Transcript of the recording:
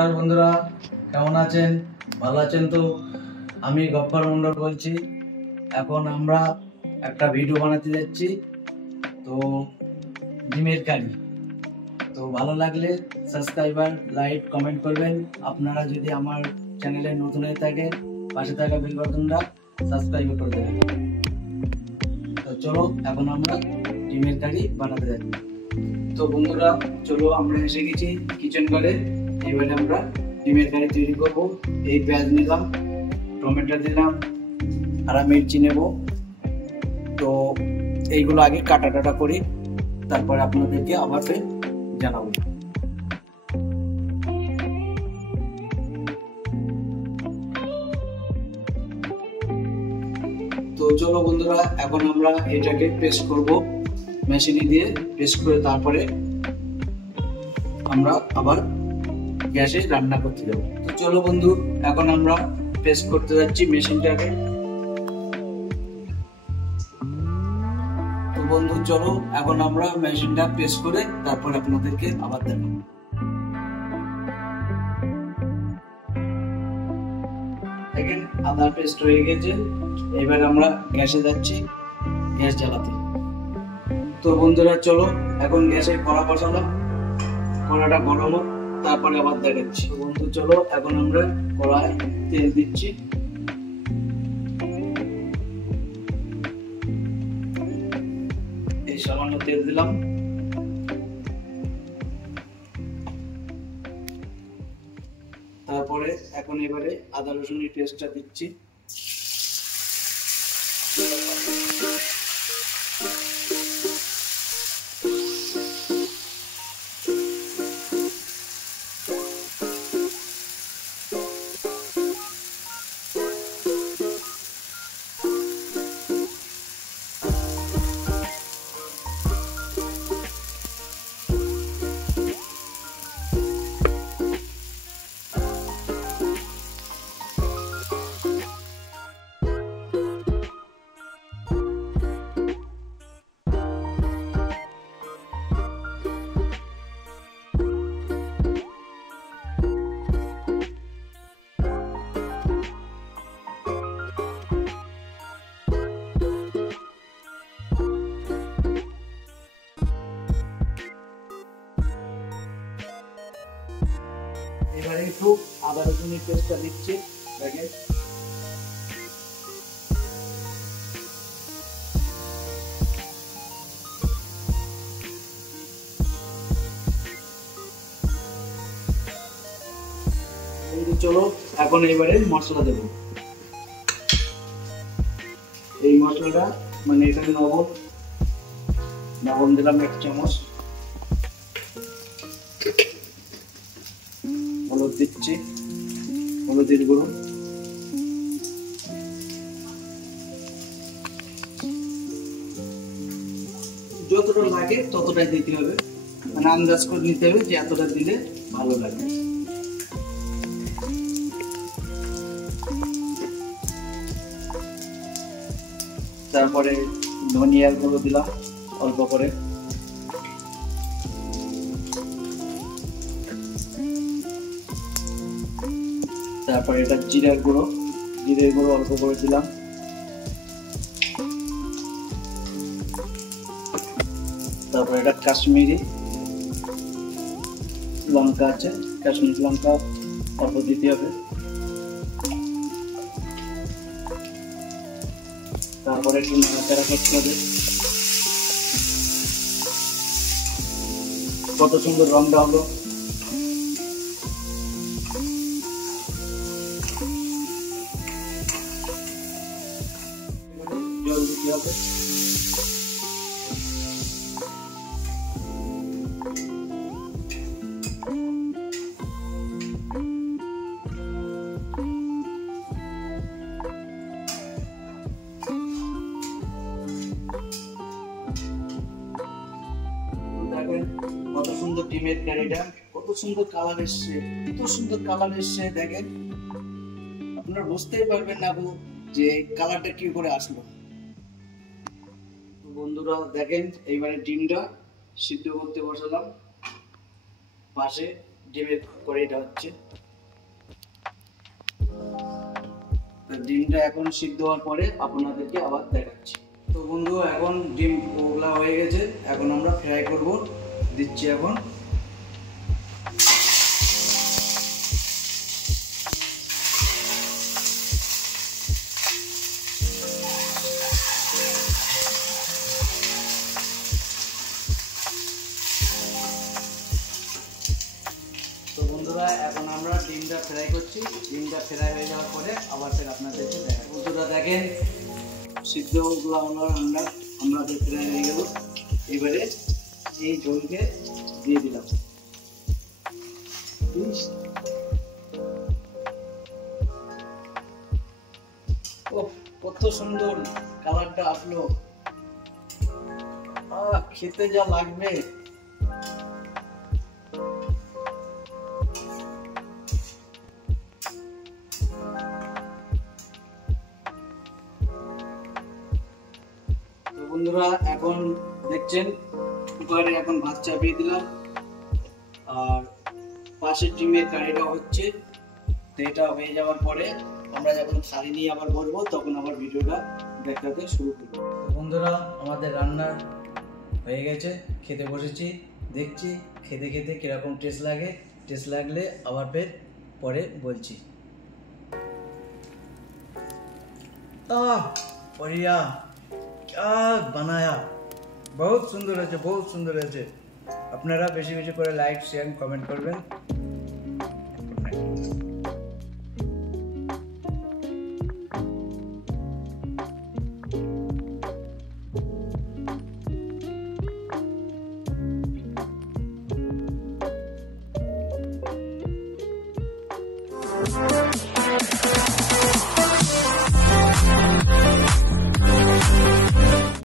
নমস্কার বন্ধুরা, কেমন আছেন? ভালো আছেন তো? আমি গফফার মন্ডল বলছি। এখন আমরা একটা ভিডিও বানাতে যাচ্ছি, তো ডিমের কারি। তো ভালো লাগলে সাবস্ক্রাইবার, লাইক, কমেন্ট করবেন। আপনারা যদি আমার চ্যানেলে নতুন হয়ে থাকেন, পাশে থাকা বেল বাটনটা সাবস্ক্রাইব করে দেবেন। তো চলো এখন আমরা ডিমের কারি বানাতে যাচ্ছি। তো বন্ধুরা চলো, আমরা এসে গেছি কিচেন ঘরে। এবারে আমরা ডিমের কারি তৈরি করব। এই পেঁয়াজ নিলাম, টমেটো দিলাম, আর মির্চি নেব। তো এইগুলো আগে কাটা করি, তারপরে আপনাদেরকে আবার জানাবো। তো চলো বন্ধুরা, এখন আমরা এটাকে পেস্ট করব মেশিনে দিয়ে। পেস্ট করে তারপরে আমরা আবার গ্যাসে রান্না করতে যাবো। তো চলো বন্ধু, এখন আমরা পেস্ট করতে যাচ্ছি মেশিনটাকে। তো বন্ধু চলো, এখন আমরা মেশিনটা পেস্ট করে তারপর আপনাদেরকে আবার দেখাবো। দেখেন আদা পেস্ট হয়ে গেছে। এবার আমরা গ্যাসে যাচ্ছি, গ্যাস জ্বালাতে। তো বন্ধুরা চলো, এখন গ্যাসে কড়া বসালাম, কড়াটা গরম হোক, তারপরে আবার দেখাচ্ছি। বন্ধু চলো, এখন আমরা কড়ায় তেল দিচ্ছি। এই সামান্য তেল দিলাম। তারপরে এখন এবারে আদা রসুনের পেস্টটা দিচ্ছি। এবারে একটু আদা রসুনের পেস্টটা দিচ্ছি। দেখেন চলো, এখন এবারে মশলা দেব। এই মশলাটা মানে এখানে লবণ দিলাম 1 চামচ, হলুদ দিচ্ছি, হলুদের গুঁড়ো, যতটা লাগে ততটাই দিতে হবে, মানে আন্দাজ করে নিতে হবে যে এতটা দিলে ভালো লাগে। তারপরে ধনিয়ার গুঁড়ো দিলাম অল্প করে, তারপরে এটা জিরের গুঁড়ো অল্প করে দিলাম, তারপরে এটা কাশ্মীরি লঙ্কা আছে, কাশ্মীরি লঙ্কা অল্প দিতে হবে। তারপরে একটু নাড়াচাড়া করতে হবে। কত সুন্দর রংটা হলো। জল দিতে হবে। কত সুন্দর ডিমের কারিটা, কত সুন্দর কালার এসছে, কত সুন্দর কালার এসছে। দেখেন আপনারা বুঝতেই পারবেন না যে কালারটা কি করে আসলো। বন্ধুরা দেখেন, এইবারে ডিমটা সিদ্ধ করতে বসালাম। পাশে ডিমের কড়াইটা হচ্ছে। ডিমটা এখন সিদ্ধ হওয়ার পরে আপনাদেরকে আবার দেখাচ্ছি। তো বন্ধু এখন ডিম ওগুলা হয়ে গেছে, এখন আমরা ফ্রাই করব, দিচ্ছি এখন। তো বন্ধুরা এখন আমরা ডিমটা ফ্রাই করছি, ডিমটা ফ্রাই হয়ে যাওয়ার পরে আবার ফের আপনাদেরকে দেখাই। বন্ধুরা দেখেন সিদ্ধগুলো আমাদের ফ্রাই হয়ে গেল। এবারে এই ঝোলকে দিয়ে দিলাম। ও কত সুন্দর কালারটা আসলো, খেতে যা লাগবে। বন্ধুরা এখন দেখছেন কুকারে এখন ভাত চাপিয়ে দিলাম, আর পাশে ডিমের কারিটা হচ্ছে। তো এটা হয়ে যাওয়ার পরে আমরা যখন থালি নিয়ে আবার বলবো তখন আবার ভিডিওটা দেখাতে শুরু করবো। বন্ধুরা আমাদের রান্না হয়ে গেছে, খেতে বসেছি, দেখছি খেতে খেতে কিরকম টেস্ট লাগে। টেস্ট লাগলে আবার ফের পরে বলছি। बढ़िया, क्या बनाया, बहुत सुंदर है, बहुत सुंदर है। আপনারা বেশি বেশি করে লাইক শেয়ার কমেন্ট করবেন।